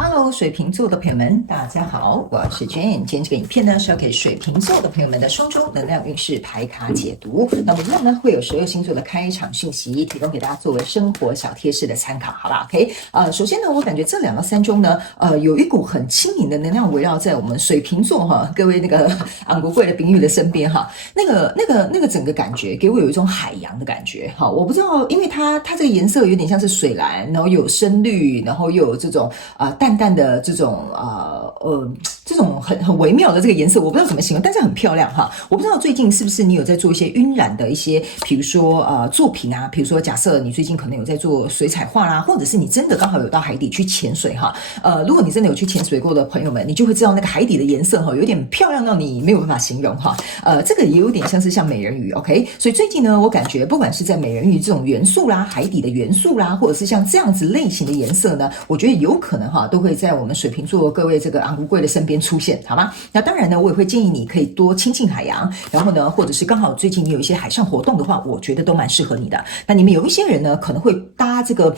Hello，水瓶座的朋友们，大家好，我是 Jane。今天这个影片呢是要给水瓶座的朋友们的双周能量运势牌卡解读。那么一样呢会有12星座的开场讯息，提供给大家作为生活小贴士的参考，好吧 ？OK，首先呢，我感觉这2到3周呢，有一股很轻盈的能量围绕在我们水瓶座哈，各位那个昂国贵的宾语的身边哈，那个整个感觉给我有一种海洋的感觉哈。我不知道，因为它这个颜色有点像是水蓝，然后有深绿，然后又有这种淡淡的这种这种很微妙的这个颜色，我不知道怎么形容，但是很漂亮哈。我不知道最近是不是你有在做一些晕染的一些，比如说作品啊，比如说假设你最近可能有在做水彩画啦，或者是你真的刚好有到海底去潜水哈。如果你真的有去潜水过的朋友们，你就会知道那个海底的颜色哈，有点漂亮到你没有办法形容哈。这个也有点像是像美人鱼 ，OK？ 所以最近呢，我感觉不管是在美人鱼这种元素啦，海底的元素啦，或者是像这样子类型的颜色呢，我觉得有可能哈，都会在我们水瓶座各位这个昂古贵的身边出现，好吗？那当然呢，我也会建议你可以多亲近海洋，然后呢，或者是刚好最近你有一些海上活动的话，我觉得都蛮适合你的。那你们有一些人呢，可能会搭这个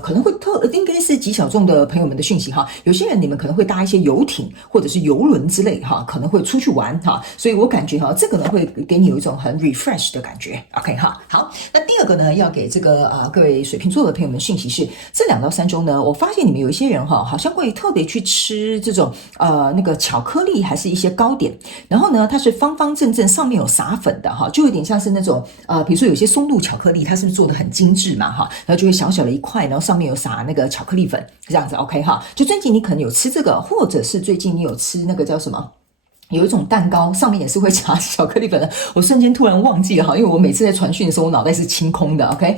可能会应该是极小众的朋友们的讯息哈。有些人你们可能会搭一些游艇或者是游轮之类哈，可能会出去玩哈。所以我感觉哈，这个呢会给你有一种很 refresh 的感觉。OK 哈，好。那第二个呢，要给这个各位水瓶座的朋友们讯息是，这2到3周呢，我发现你们有一些人哈，好像会特别去吃这种那个巧克力还是一些糕点，然后呢，它是方方正正，上面有撒粉的哈，就有点像是那种比如说有些松露巧克力，它是不是做的很精致嘛哈，然后就会小小的一块，然后上面有撒那个巧克力粉，这样子 OK 哈。就最近你可能有吃这个，或者是最近你有吃那个叫什么？有一种蛋糕上面也是会撒巧克力粉的，我瞬间突然忘记了哈，因为我每次在传讯的时候，我脑袋是清空的 ，OK，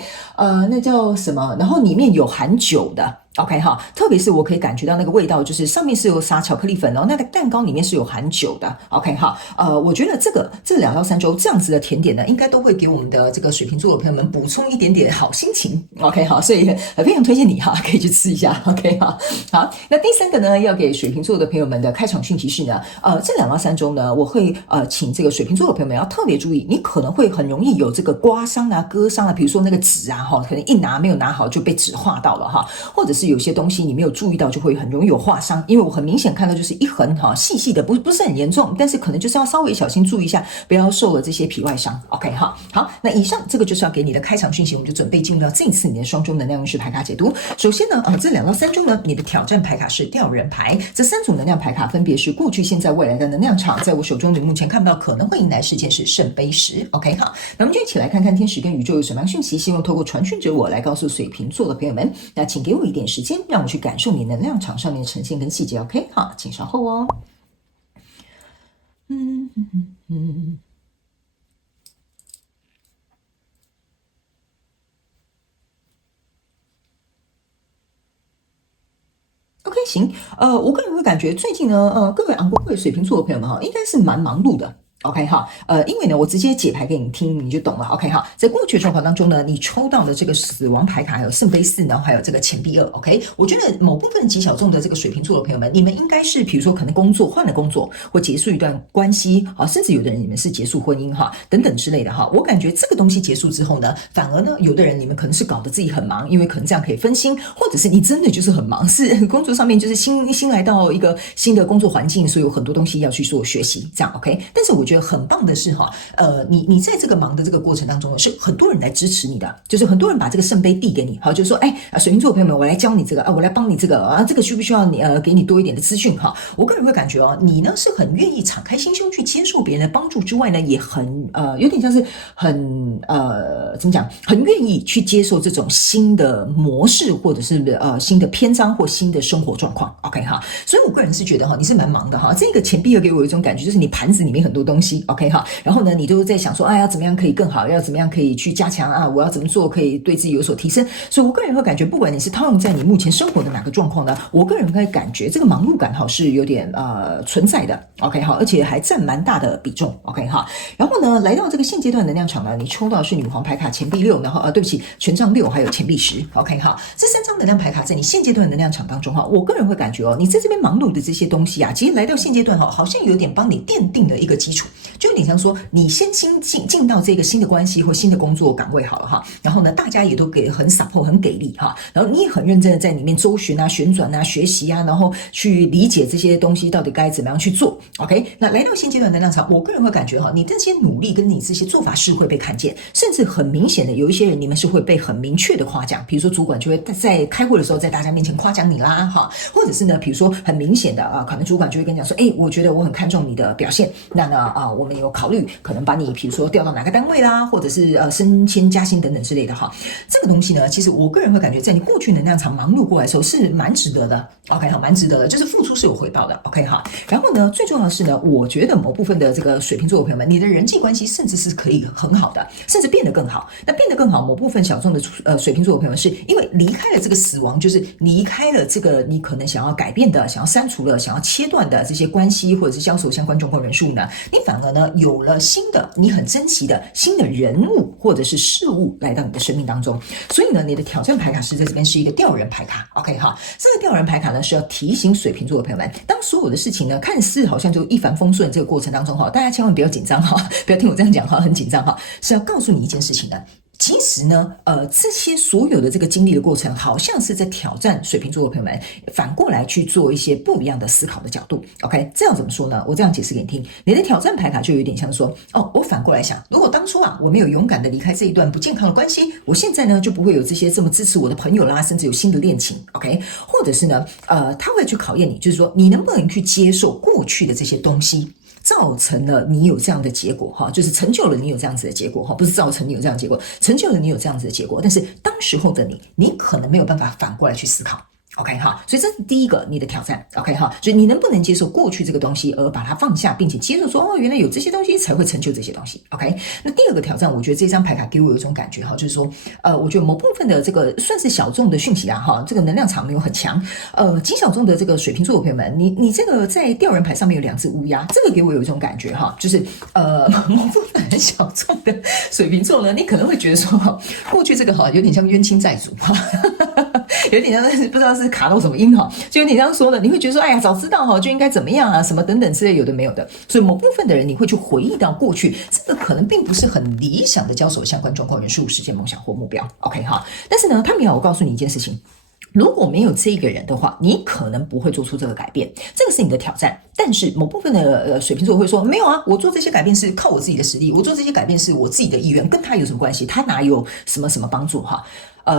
那叫什么？然后里面有含酒的。OK 哈，特别是我可以感觉到那个味道，就是上面是有撒巧克力粉，然后那个蛋糕里面是有含酒的。OK 哈，我觉得这2到3周这样子的甜点呢，应该都会给我们的这个水瓶座的朋友们补充一点点好心情。OK 哈，所以非常推荐你哈，可以去吃一下。OK 哈，好，那第3个呢，要给水瓶座的朋友们的开场讯息是呢，这2到3周呢，我会请这个水瓶座的朋友们要特别注意，你可能会很容易有这个刮伤啊、割伤啊，比如说那个纸啊哈，可能一拿没有拿好就被纸划到了哈，或者是有些东西你没有注意到，就会很容易有划伤。因为我很明显看到就是一横哈，细细的，不是很严重，但是可能就是要稍微小心注意一下，不要受了这些皮外伤。OK 哈，好，那以上这个就是要给你的开场讯息，我们就准备进入到这一次你的双周能量运势牌卡解读。首先呢，这2到3周呢，你的挑战牌卡是吊人牌，这3组能量牌卡分别是过去、现在、未来的能量场，在我手中你目前看不到可能会迎来事件是圣杯10。OK 好，那我们就一起来看看天使跟宇宙有什么样讯息，希望透过传讯者我来告诉水瓶座的朋友们。那请给我一点时间，让我去感受你能量场上面的呈现跟细节。 OK 好，请稍后哦。OK 行，我个人会感觉最近呢，各位昂贵水瓶座的朋友们哈，应该是蛮忙碌的。OK 哈，因为呢，我直接解牌给你听，你就懂了。OK 哈，在过去的状况当中呢，你抽到的这个死亡牌卡，还有圣杯4，然后还有这个钱币2。OK， 我觉得某部分极小众的这个水瓶座的朋友们，你们应该是比如说可能工作换了工作，或结束一段关系啊，甚至有的人你们是结束婚姻哈，等等之类的哈。我感觉这个东西结束之后呢，反而呢，有的人你们可能是搞得自己很忙，因为可能这样可以分心，或者是你真的就是很忙，是工作上面就是新来到一个新的工作环境，所以有很多东西要去做学习，这样 OK。但是我觉得很棒的是哈，你在这个忙的这个过程当中是很多人来支持你的，就是很多人把这个圣杯递给你，好，就是说，水瓶座的朋友们，我来教你这个我来帮你这个这个需不需要你给你多一点的资讯哈？我个人会感觉哦，你呢是很愿意敞开心胸去接受别人的帮助之外呢，也很有点像是很怎么讲，很愿意去接受这种新的模式，或者是新的篇章或新的生活状况。OK 哈，所以我个人是觉得哈，你是蛮忙的哈。这个钱币2给我一种感觉，就是你盘子里面很多东西 OK 哈，然后呢，你就在想说，要怎么样可以更好，要怎么样可以去加强啊？我要怎么做可以对自己有所提升？所以我个人会感觉，不管你是套用在你目前生活的哪个状况呢，我个人会感觉这个忙碌感哈是有点存在的 OK 哈，而且还占蛮大的比重 OK 哈。然后呢，来到这个现阶段能量场呢，你抽到的是女皇牌卡钱币6，然后对不起，权杖6，还有钱币10 OK 哈。这3张能量牌卡在你现阶段能量场当中哈，我个人会感觉哦，你在这边忙碌的这些东西啊，其实来到现阶段哈，好像有点帮你奠定了一个基础。就有点像说你先进到这个新的关系或新的工作岗位好了哈，然后呢，大家也都给很 support 很给力哈，然后你也很认真的在里面周旋啊、旋转啊、学习啊，然后去理解这些东西到底该怎么样去做。OK， 那来到现阶段能量场，我个人会感觉哈，你这些努力跟你这些做法是会被看见，甚至很明显的有一些人你们是会被很明确的夸奖，比如说主管就会在开会的时候在大家面前夸奖你啦哈，或者是呢，比如说很明显的可能主管就会跟你讲说，我觉得我很看重你的表现，那呢我们有考虑可能把你比如说调到哪个单位啦，或者是升迁加薪等等之类的哈。这个东西呢，其实我个人会感觉在你过去能量场忙碌过来的时候是蛮值得的 ，OK 好，蛮值得的，就是付出是有回报的 ，OK 哈。然后呢，最重要的是呢，我觉得某部分的这个水瓶座的朋友们，你的人际关系甚至是可以很好的，甚至变得更好。那变得更好，某部分小众的水瓶座的朋友们，是因为离开了这个死亡，就是离开了这个你可能想要改变的、想要删除了、想要切断的这些关系或者是交手相关状况人数呢，你反而呢有了新的你很珍惜的新的人物或者是事物来到你的生命当中。所以呢，你的挑战牌卡是在这边是一个吊人牌卡 ，OK 哈。这个吊人牌卡呢是要提醒水瓶座的朋友们，当所有的事情呢看似好像就一帆风顺这个过程当中哈，大家千万不要紧张哈，不要听我这样讲哈，很紧张哈，是要告诉你一件事情的。其实呢，这些所有的这个经历的过程，好像是在挑战水瓶座的朋友们，反过来去做一些不一样的思考的角度。OK， 这样怎么说呢？我这样解释给你听，你的挑战牌卡就有点像说，我反过来想，如果当初我没有勇敢的离开这一段不健康的关系，我现在呢就不会有这些这么支持我的朋友啦，甚至有新的恋情。OK， 或者是呢，他会去考验你，就是说你能不能去接受过去的这些东西。造成了你有这样的结果哈，就是成就了你有这样子的结果哈，不是造成你有这样的结果，成就了你有这样子的结果，但是当时候的你可能没有办法反过来去思考。OK 哈，所以这是第一个你的挑战 ，OK 哈，所以你能不能接受过去这个东西，而把它放下，并且接受说，原来有这些东西才会成就这些东西 ，OK。那第二个挑战，我觉得这张牌卡给我有一种感觉哈，就是说，我觉得某部分的这个算是小众的讯息啦哈，这个能量场没有很强，极小众的这个水瓶座的朋友们，你这个在吊人牌上面有2只乌鸦，这个给我有一种感觉哈，就是某部分很小众的水瓶座呢，你可能会觉得说，过去这个有点像冤亲债主哈。有点像不知道是卡到什么音哈，就有点像说的，你会觉得说，哎呀，早知道就应该怎么样啊，什么等等之类有的没有的。所以某部分的人你会去回忆到过去，这个可能并不是很理想的交手相关状况、人数、实现梦想或目标。OK 哈，但是呢，我告诉你一件事情。如果没有这个人的话，你可能不会做出这个改变，这个是你的挑战。但是某部分的水瓶座会说，没有啊，我做这些改变是靠我自己的实力，我做这些改变是我自己的意愿，跟他有什么关系？他哪有什么帮助哈？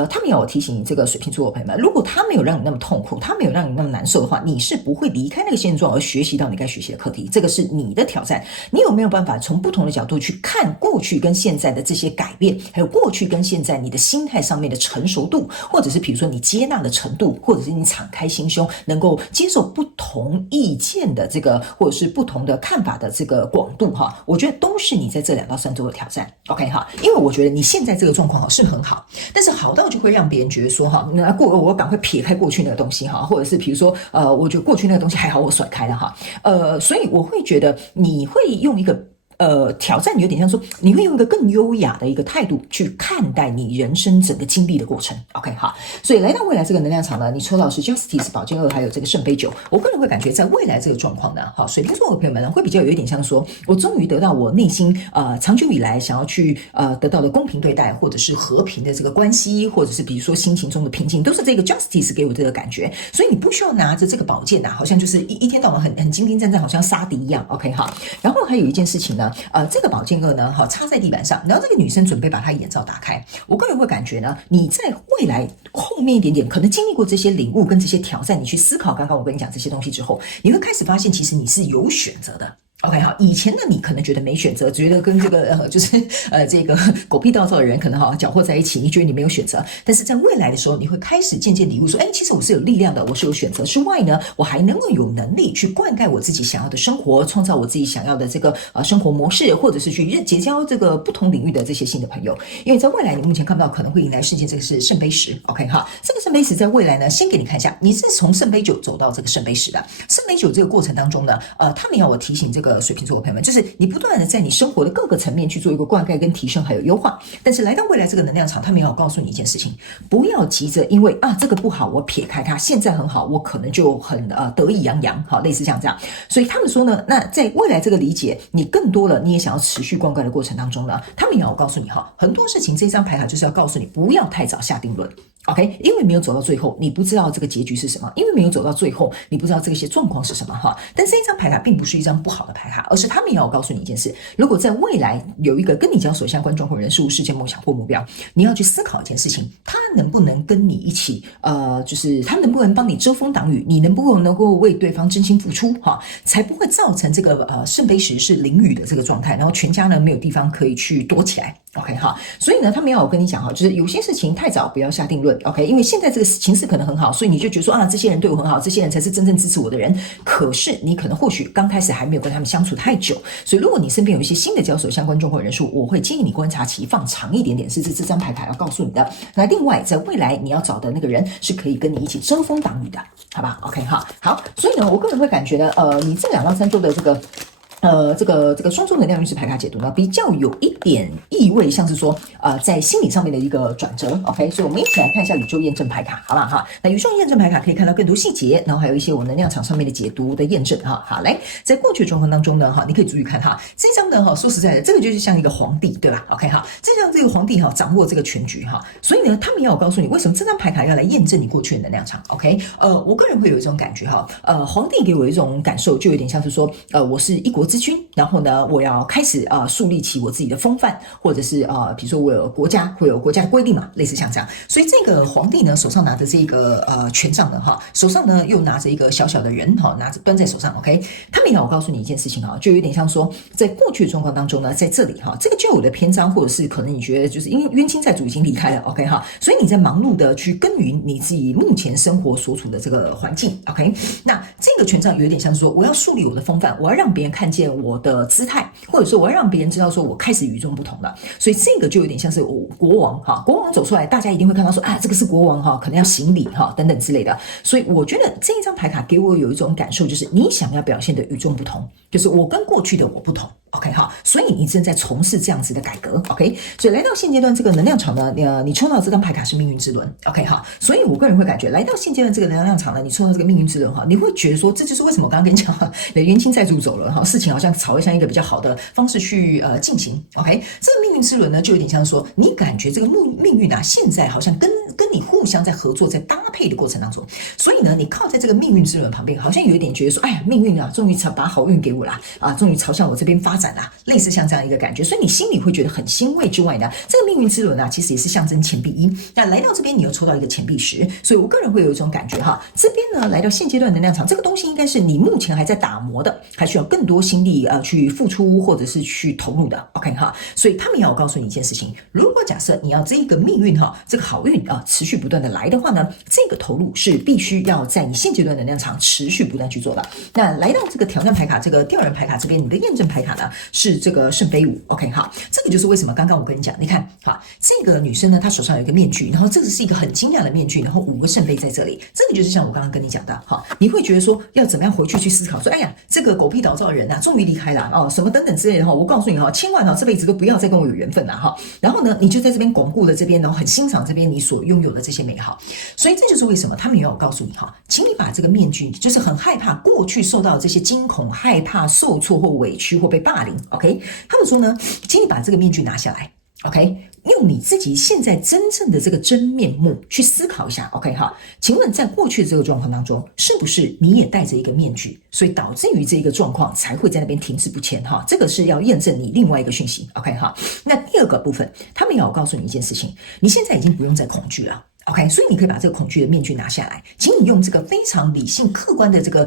他们要提醒你这个水瓶座的朋友们，如果他没有让你那么痛苦，他没有让你那么难受的话，你是不会离开那个现状而学习到你该学习的课题。这个是你的挑战。你有没有办法从不同的角度去看过去跟现在的这些改变，还有过去跟现在你的心态上面的成熟度，或者是比如说你接纳的程度，或者是你敞开心胸，能够接受不同意见的这个，或者是不同的看法的这个广度哈，我觉得都是你在这2到3周的挑战。OK 哈，因为我觉得你现在这个状况是很好，但是好到就会让别人觉得说我赶快撇开过去那个东西哈，或者是比如说我觉得过去那个东西还好我甩开了哈，所以我会觉得你会用一个挑战有点像说，你会用一个更优雅的一个态度去看待你人生整个经历的过程。OK 哈，所以来到未来这个能量场呢，你抽到的是 Justice 宝剑2，还有这个圣杯9。我个人会感觉在未来这个状况呢，水瓶座的朋友们呢，会比较有一点像说，我终于得到我内心长久以来想要去得到的公平对待，或者是和平的这个关系，或者是比如说心情中的平静，都是这个 Justice 给我这个感觉。所以你不需要拿着这个宝剑好像就是一天到晚很精兵战战，好像杀敌一样。OK 哈，然后还有一件事情呢。这个宝剑2呢，插在地板上，然后这个女生准备把她眼罩打开。我个人会感觉呢，你在未来后面一点点，可能经历过这些领悟跟这些挑战，你去思考刚刚我跟你讲这些东西之后，你会开始发现，其实你是有选择的。OK 好，以前的你可能觉得没选择，觉得跟这个这个狗屁倒灶的人可能搅和在一起，你觉得你没有选择。但是在未来的时候，你会开始渐渐领悟说，其实我是有力量的，我是有选择之外呢，我还能够有能力去灌溉我自己想要的生活，创造我自己想要的这个生活模式，或者是去结交这个不同领域的这些新的朋友。因为在未来你目前看不到可能会迎来事件，这个是圣杯10。OK 哈，这个圣杯10在未来呢，先给你看一下，你是从圣杯9走到这个圣杯10的。圣杯9这个过程当中呢，他们要我提醒这个水瓶座的朋友们，就是你不断的在你生活的各个层面去做一个灌溉跟提升还有优化，但是来到未来这个能量场，他们要告诉你一件事情，不要急着因为这个不好我撇开它，现在很好我可能就很得意洋洋，好，类似像这样。所以他们说呢，那在未来这个理解你更多了，你也想要持续灌溉的过程当中呢，他们也要告诉你很多事情，这张牌卡就是要告诉你不要太早下定论。OK， 因为没有走到最后，你不知道这个结局是什么；因为没有走到最后，你不知道这些状况是什么哈。但这一张牌卡并不是一张不好的牌卡，而是他们也要告诉你一件事：如果在未来有一个跟你交手相关状况、人、事物、事件、梦想或目标，你要去思考一件事情，他能不能跟你一起，就是他能不能帮你遮风挡雨，你能不能够为对方真心付出哈，才不会造成这个圣杯十是淋雨的这个状态，然后全家呢没有地方可以去躲起来。OK 哈，所以呢，他们要我跟你讲就是有些事情太早不要下定论。OK， 因为现在这个情势可能很好，所以你就觉得说这些人对我很好，这些人才是真正支持我的人。可是你可能或许刚开始还没有跟他们相处太久，所以如果你身边有一些新的交手相关状况人数，我会建议你观察期放长一点点，是这张牌卡要告诉你的。那另外，在未来你要找的那个人是可以跟你一起遮风挡雨的，好吧 ？OK 哈，好，所以呢，我个人会感觉呢，你这2到3周的这个双周能量运势牌卡解读呢，比较有一点意味，像是说在心理上面的一个转折。OK， 所以我们一起来看一下宇宙验证牌卡，好不好哈？那宇宙验证牌卡可以看到更多细节，然后还有一些我能量场上面的解读的验证哈。好，来，在过去的状况当中呢，你可以注意看哈，这张呢说实在的，这个就是像一个皇帝，对吧 ？OK 哈，这个皇帝掌握这个全局哈，所以呢，他们要告诉你为什么这张牌卡要来验证你过去的能量场。OK， 我个人会有一种感觉哈，皇帝给我一种感受，就有点像是说，我是一国之君，然后呢，我要开始树立起我自己的风范，或者是比如说我有国家会有国家的规定嘛，类似像这样。所以这个皇帝呢，手上拿着这个权杖的手上呢又拿着一个小小的人拿着端在手上。OK， 他们要我告诉你一件事情就有点像说，在过去的状况当中呢，在这里这个旧有的篇章，或者是可能你觉得就是因为冤亲债主已经离开了 ，OK 所以你在忙碌的去耕耘你自己目前生活所处的这个环境。OK， 那这个权杖有点像是说，我要树立我的风范，我要让别人看见我的姿态，或者说我要让别人知道说我开始与众不同了。所以这个就有点像是国王国王走出来，大家一定会看到说这个是国王可能要行礼等等之类的。所以我觉得这一张牌卡给我有一种感受，就是你想要表现的与众不同，就是我跟过去的我不同。OK 所以你正在从事这样子的改革。OK， 所以来到现阶段这个能量场呢，你抽到这张牌卡是命运之轮。OK 所以我个人会感觉来到现阶段这个能量场呢，你抽到这个命运之轮你会觉得说，这就是为什么我刚刚跟你讲你的冤亲债主走了事情好像朝向一个比较好的方式去进行。OK， 这个命运之轮呢，就有点像说，你感觉这个命运现在好像跟你互相在合作，在搭配的过程当中，所以呢，你靠在这个命运之轮旁边，好像有一点觉得说，哎呀，命运终于把好运给我啦，终于朝向我这边发展啦，类似像这样一个感觉，所以你心里会觉得很欣慰之外呢，这个命运之轮其实也是象征钱币1。那来到这边，你又抽到一个钱币10，所以我个人会有一种感觉这边呢，来到现阶段能量场，这个东西应该是你目前还在打磨的，还需要更多心力去付出或者是去投入的。OK 所以他们要告诉你一件事情，如果假设你要这个命运这个好运持续不断的来的话呢，这个投入是必须要在你现阶段能量场持续不断去做的。那来到这个挑战牌卡，这个第2人牌卡这边，你的验证牌卡呢是这个圣杯5。OK 这个就是为什么刚刚我跟你讲，你看这个女生呢，她手上有一个面具，然后这个是一个很精亮的面具，然后5个圣杯在这里，这个就是像我刚刚跟你讲的你会觉得说要怎么样回去思考说，哎呀，这个狗屁倒灶的人终于离开了什么等等之类的我告诉你千万这辈子都不要再跟我有缘分了然后呢，你就在这边巩固了这边，然后很欣赏这边你所拥有的这些美好。所以这就是为什么他们也要告诉你请你把这个面具，就是很害怕过去受到这些惊恐、害怕受挫或委屈或被霸凌。OK， 他们说呢，请你把这个面具拿下来。OK， 用你自己现在真正的这个真面目去思考一下。OK 请问在过去的这个状况当中，是不是你也戴着一个面具，所以导致于这个状况才会在那边停滞不前这个是要验证你另外一个讯息。OK 那第2个部分，他们要告诉你一件事情，你现在已经不用再恐惧了。OK， 所以你可以把这个恐惧的面具拿下来，请你用这个非常理性客观的这个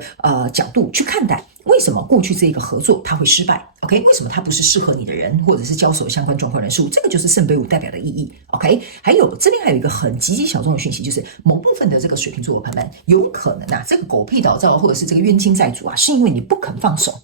角度去看待为什么过去这个合作它会失败。OK， 为什么它不是适合你的人，或者是交手相关状况人数，这个就是圣杯5代表的意义。OK， 还有这边还有一个很极其小众的讯息，就是某部分的这个水瓶座的朋友们，有可能这个狗屁倒灶或者是这个冤亲债主是因为你不肯放手。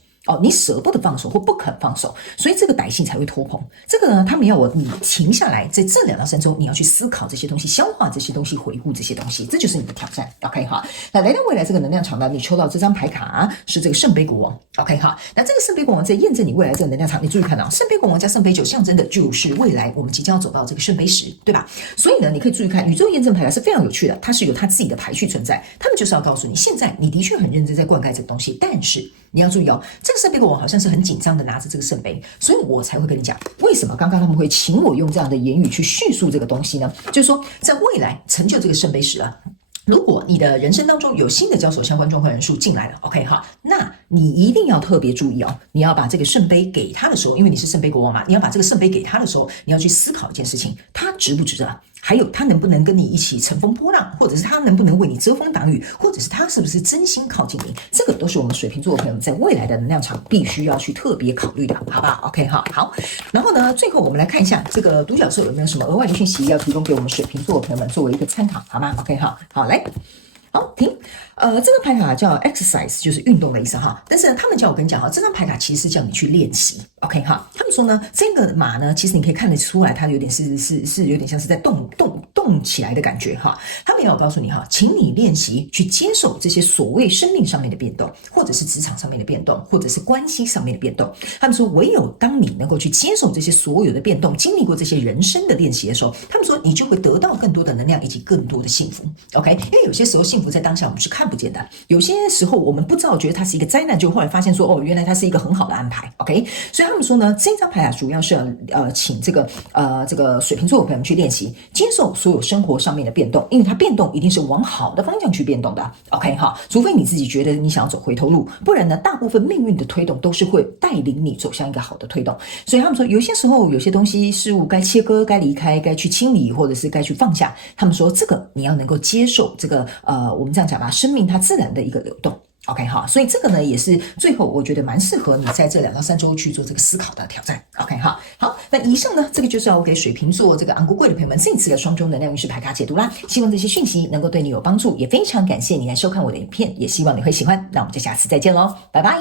你舍不得放手或不肯放手，所以这个歹性才会拖棚。这个呢，他们要你停下来，在这2到3周，你要去思考这些东西，消化这些东西，回顾这些东西，这就是你的挑战。OK 哈，那来到未来这个能量场呢，你抽到这张牌卡是这个圣杯国王。OK 哈，那这个圣杯国王在验证你未来这个能量场，你注意看到圣杯国王加圣杯9象征的就是未来我们即将要走到这个圣杯10，对吧？所以呢，你可以注意看宇宙验证牌卡是非常有趣的，它是有它自己的排序存在，他们就是要告诉你，现在你的确很认真在灌溉这个东西，但是你要注意这个圣杯国王好像是很紧张的拿着这个圣杯，所以我才会跟你讲，为什么刚刚他们会请我用这样的言语去叙述这个东西呢？就是说，在未来成就这个圣杯10了。如果你的人生当中有新的交手相关状况人数进来了 ，OK 哈，那你一定要特别注意你要把这个圣杯给他的时候，因为你是圣杯国王嘛，你要把这个圣杯给他的时候，你要去思考一件事情，他值不值得？还有他能不能跟你一起乘风破浪，或者是他能不能为你遮风挡雨，或者是他是不是真心靠近你，这个都是我们水瓶座的朋友们在未来的能量场必须要去特别考虑的，好不好 ？OK 哈，好。然后呢，最后我们来看一下这个独角兽有没有什么额外的讯息要提供给我们水瓶座的朋友们作为一个参考，好吗 ？OK 哈，好，来。好，停。这张牌卡叫 exercise， 就是运动的意思哈。但是呢，他们叫我跟你讲这张牌卡其实是叫你去练习 ，OK 哈。他们说呢，这个马呢，其实你可以看得出来，它有点是有点像是在动起来的感觉哈。他们也要告诉你请你练习去接受这些所谓生命上面的变动，或者是职场上面的变动，或者是关系上面的变动。他们说，唯有当你能够去接受这些所有的变动，经历过这些人生的练习的时候，他们说你就会得到更多的能量以及更多的幸福 ，OK？ 因为有些时候幸福在当下我们是看不见的，有些时候我们不知道，觉得它是一个灾难，就后来发现说，原来它是一个很好的安排 ，OK？ 所以他们说呢，这张牌主要是要请这个水瓶座的朋友们去练习，接受所有生活上面的变动，因为它变动一定是往好的方向去变动的 ，OK 哈？除非你自己觉得你想要走回头路，不然呢，大部分命运的推动都是会带领你走向一个好的推动。所以他们说，有些时候有些东西事物该切割、该离开、该去清理，或者是该去放下。他们说，这个你要能够接受这个我们这样讲吧，生命它自然的一个流动。OK 好，所以这个呢也是最后我觉得蛮适合你在这2到3周去做这个思考的挑战。OK 好，那以上呢这个就是要我给水瓶座这个昂贵贵的朋友们这一次的双周能量运势牌卡解读啦。希望这些讯息能够对你有帮助，也非常感谢你来收看我的影片，也希望你会喜欢。那我们就下次再见咯，拜拜。